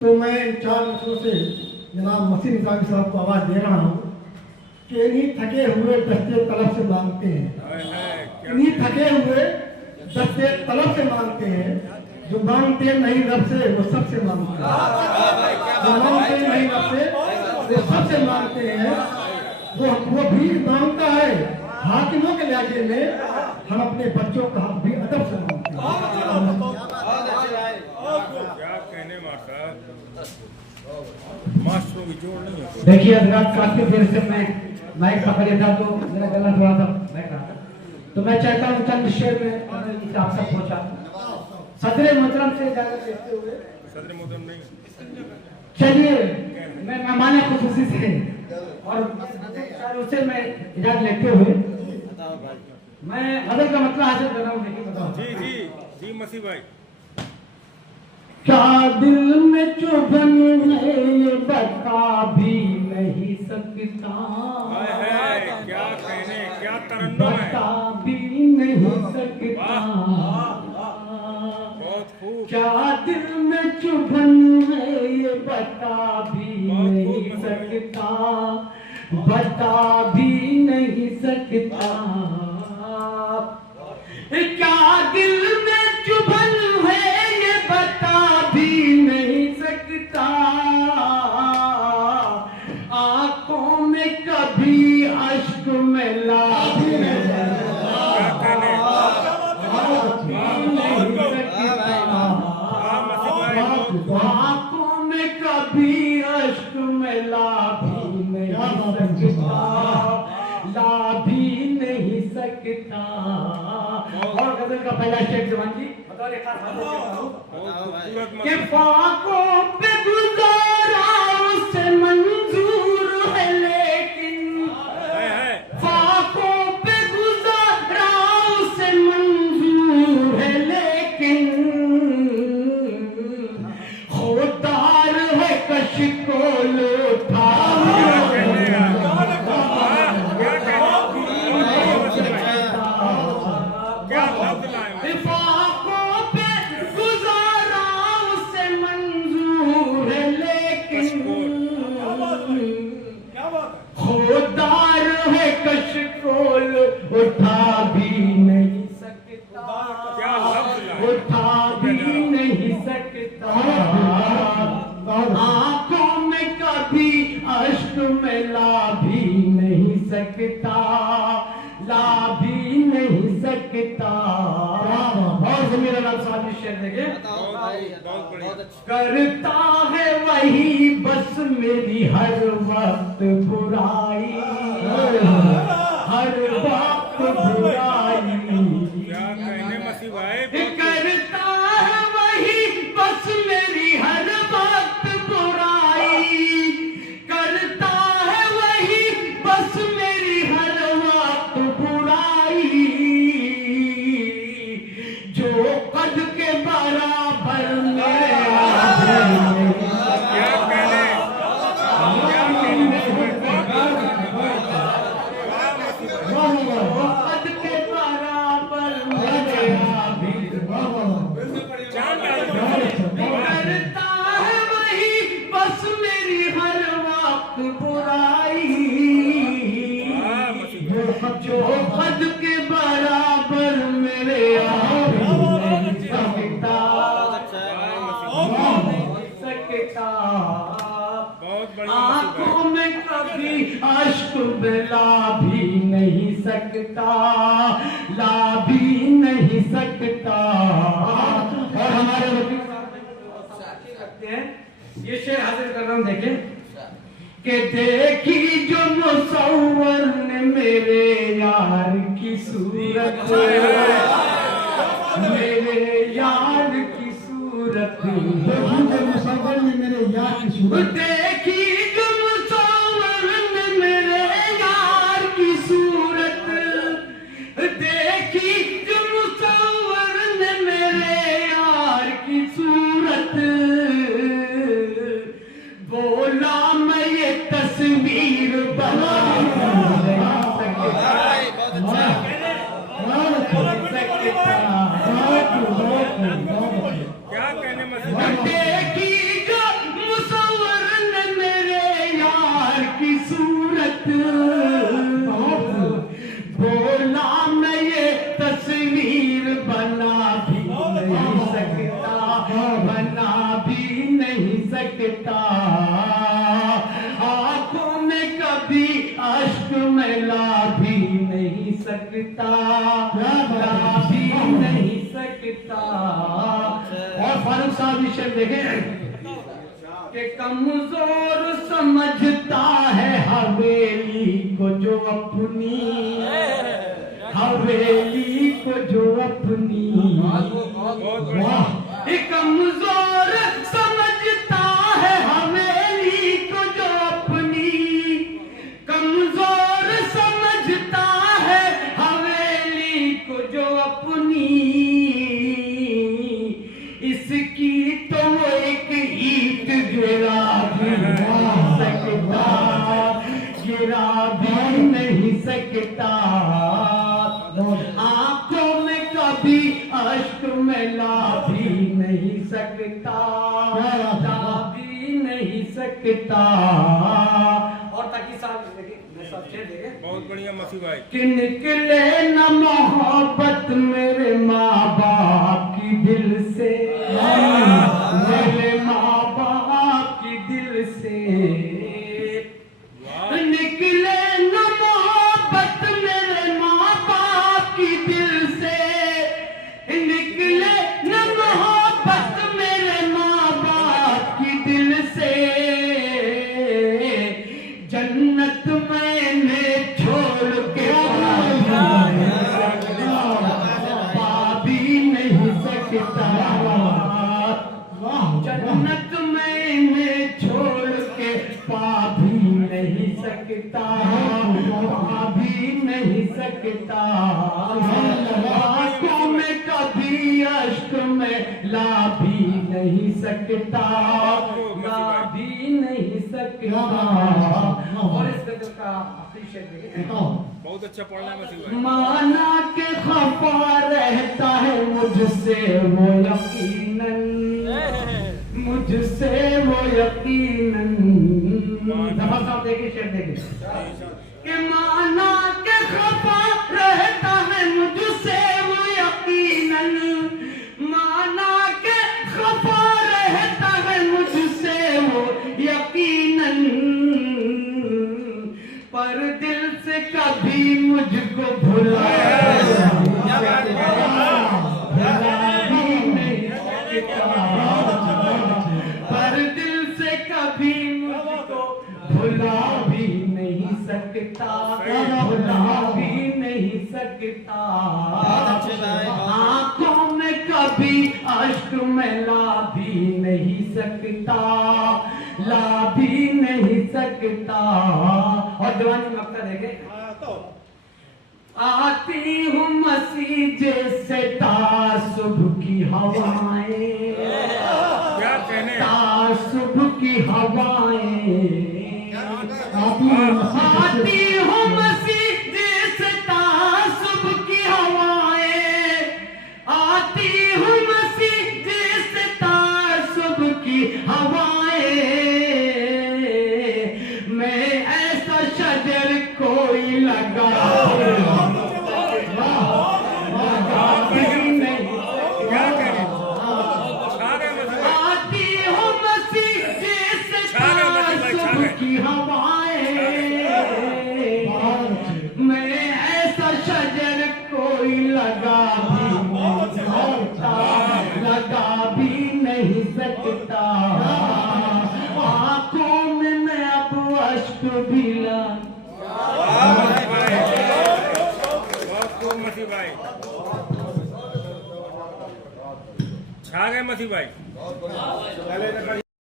तो मैं इन 4 मित्रों से जनाब मसीह निजामी साहब को आवाज़ दे रहा हूँ कि इन्हीं थके हुए दस्ते तलब से मांगते हैं, इन्हीं थके हुए दस्ते तलब से मांगते हैं, जो मांगते नहीं रब से वो सबसे मांगते हैं, जो मांगते नहीं रब से वो सबसे मांगते हैं। वो भी मांगता है हाकिमों के लहजे में, हम अपने बच्चों का हक भी अदब से मांगते हैं। देखिए हजरात, काफी देर से मैं माइक पकड़े था तो मेरा गला थोड़ा सा बैठ रहा था, तो मैं चाहता हूँ चंद शेर में आप सब पहुंचा सदरे मोहतरम से इजाजत लेते हुए। सदरे मोहतरम नहीं, चलिए मैं मेहमान खुसूसी से और उससे मैं इजाजत लेते हुए मैं गजल का मतलब हासिल कर रहा हूँ। देखिए बताओ जी जी जी मसीह भाई, क्या दिल में चुभन है ये बता भी नहीं सकता, क्या कहने, क्या तरन्नुम है, बता भी नहीं सकता। बहुत खूब। क्या दिल में चुभन है ये बता भी नहीं सकता, बता भी नहीं सकता। क्या दिल में चुभन है ये बता भी नहीं सकता, आंखों में कभी अश्क में ला भी नहीं सकता, आंखों में कभी अश्क में ला भी नहीं सकता, ला भी नहीं सकता। और गजल का पहला शेर जवान जी बताओ एक कि फाकों पे गुजारा उसे मंजूर है, लेकिन फाकों पे गुजारा उसे मंजूर है, लेकिन खुदार है कश को लौटा उठा भी नहीं सकता, उठा भी नहीं सकता। आंखों में कभी अश्क में ला भी नहीं सकता, ला भी नहीं सकता। और मेरा नाम साहब शेर देखे, करता है वही बस मेरी हर वक्त बुराई, हर वक्त बुराई। क्या कहने मसीह भाई, करता है वही बस मेरी हर वक्त बुराई, करता है वही बस मेरी हर वक्त बुराई। जो कद के बराबर मेरे जो हद के बराबर मेरे सकता, आंखों में कभी अश्क ला भी नहीं सकता, ला भी नहीं सकता। और हमारे वकील साहब हैं, ये शेर हाजिर कर रहा हूँ। देखें कि देखी जो मुसव्वर ने मेरे यार की सूरत, मेरे यार की सूरत, देखी जो मुसव्वर ने मेरे यार की सूरत, देखी जो मुसव्वर ने मेरे यार की सूरत, देखी जो मुसव्वर ने मेरे यार की सूरत, बोला मैं ये तस्वीर बना क्या कहने मसीह भाई, देखी जो सकता, आंखों में कभी अश्क मैं ला भी नहीं सकता, ला भी नहीं सकता। और फारूक साहब भी शेर देखें कि कमजोर समझता है हवेली को जो अपनी, हवेली को जो अपनी, कमजोर समझता है हवेली को जो अपनी, कमजोर समझता है हवेली को जो अपनी, इसकी तो वो एक ईंट गिरा भी नहीं सकता, गिरा भी नहीं सकता। आंखों में कभी अश्क में ला भी नहीं सकता, ला भी नहीं सकता। और ताकि साहब देखे बहुत बढ़िया मसीह भाई। कि निकले न मोहब्बत मेरे माँ बाप की दिल से, मेरे माँ बाप की दिल से, निकले न मोहब्बत मेरे माँ बाप की दिल से, निकले न मोहब्बत मेरे माँ बाप की दिल से, जन्नत मैंने छोड़ के पा भी नहीं सकता, जन्नत मैंने छोड़ के पा भी नहीं सकता, पा भी नहीं सकता। आंखों में कभी अश्क में ला भी नहीं सकता, ला भी नहीं सकता। और इस गजल का आखिरी शेर देखें, बहुत अच्छा पढ़ रहे हैं मसीह भाई। माना के खफा रहता है मुझसे वो यकीनन, मुझसे वो यकीनन। दफा साहब देखिए शेर देखिए कि माना के खफा रहता है मुझसे वो यकीनन, माना के खफा रहता है मुझसे वो यकीनन, पर दिल से कभी मुझको भुला भी नहीं सकता, पर दिल से कभी मुझको भुला भी नहीं सकता, भुला भी नहीं सकता। आंखों में कभी अश्क में ला भी नहीं सकता, ला भी नहीं सकता। और दीवानी मक्का देखे, आती हूँ मसीह जैसे तासुब की हवाएं, क्या कहने, तासुब की हवाएं, आती हूँ मसीह जैसे तासुब की हवाएं, आती हूँ मसीह जैसे तासुब की हवाएं, मैं ऐसा शजर कोई लगा क्या कहने, छा गए मसीह भाई। आती हूँ मसीह जैसे तासुब की हवाएं, मैं ऐसा शजर कोई लगा भी नहीं सकता, आंखों में मैं अब अश्क भी ला। बहुत खूब मसीह भाई, छा गए मसीह भाई।